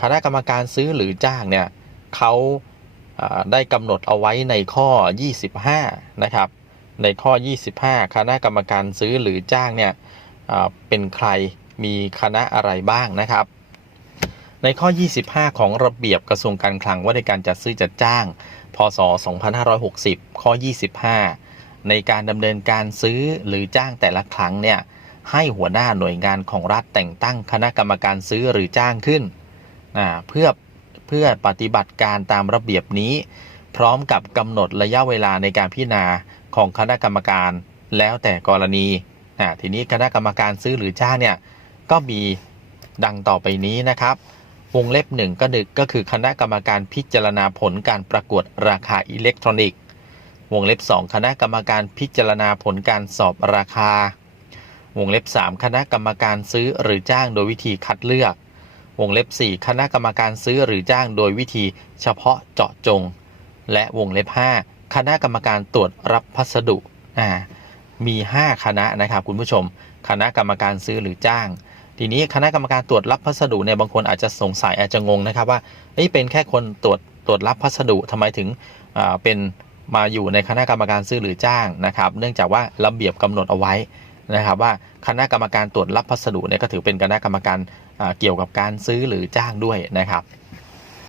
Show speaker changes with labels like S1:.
S1: คณะกรรมการซื้อหรือจ้างเนี่ยเขาได้กำหนดเอาไว้ในข้อ 25 นะครับ ในข้อ 25 คณะกรรมการซื้อหรือจ้างเนี่ยเป็นใครมีคณะอะไรบ้างนะครับ ในข้อ 25 ของระเบียบกระทรวงการคลังว่าในการจัดซื้อจัดจ้าง พศ 2560 ข้อ 25 ในการดำเนินการซื้อหรือจ้างแต่ละครั้งเนี่ยให้หัวหน้าหน่วยงานของรัฐแต่งตั้งคณะกรรมการซื้อหรือจ้างขึ้น อ่าเพื่อเพื่อปฏิบัติการตามระเบียบนี้ พร้อมกับกำหนดระยะเวลาในการพิจารณาของคณะกรรมการแล้วแต่กรณีอ่าทีนี้คณะกรรมการซื้อหรือจ้างเนี่ยก็มีดังต่อไปนี้นะครับวงเล็บหนึ่งก็ดึกก็คือคณะกรรมการพิจารณาผลการประกวดราคาอิเล็กทรอนิกส์ วงเล็บ 2 คณะกรรมการพิจารณาผลการสอบราคา วงเล็บ 3 คณะกรรมการซื้อหรือจ้างโดยวิธีคัดเลือก วงเล็บ 4 คณะกรรมการซื้อหรือจ้างโดยวิธีเฉพาะเจาะจง และวงเล็บ 5 คณะกรรมการตรวจรับพัสดุอ่ามี 5 คณะนะครับคุณผู้ชม คณะกรรมการซื้อหรือจ้าง ทีนี้คณะกรรมการตรวจรับพัสดุเนี่ยบางคนอาจจะสงสัยอาจจะงงนะครับว่าเอ้เป็นแค่คนตรวจตรวจรับพัสดุทำไมถึงอ่าเป็นมาอยู่ในคณะกรรมการซื้อหรือจ้างนะครับ เนื่องจากว่าระเบียบกำหนดเอาไว้ นะครับว่าคณะกรรมการตรวจรับพัสดุเนี่ยก็ถือเป็นคณะกรรมการเกี่ยวกับการซื้อหรือจ้างด้วยนะครับ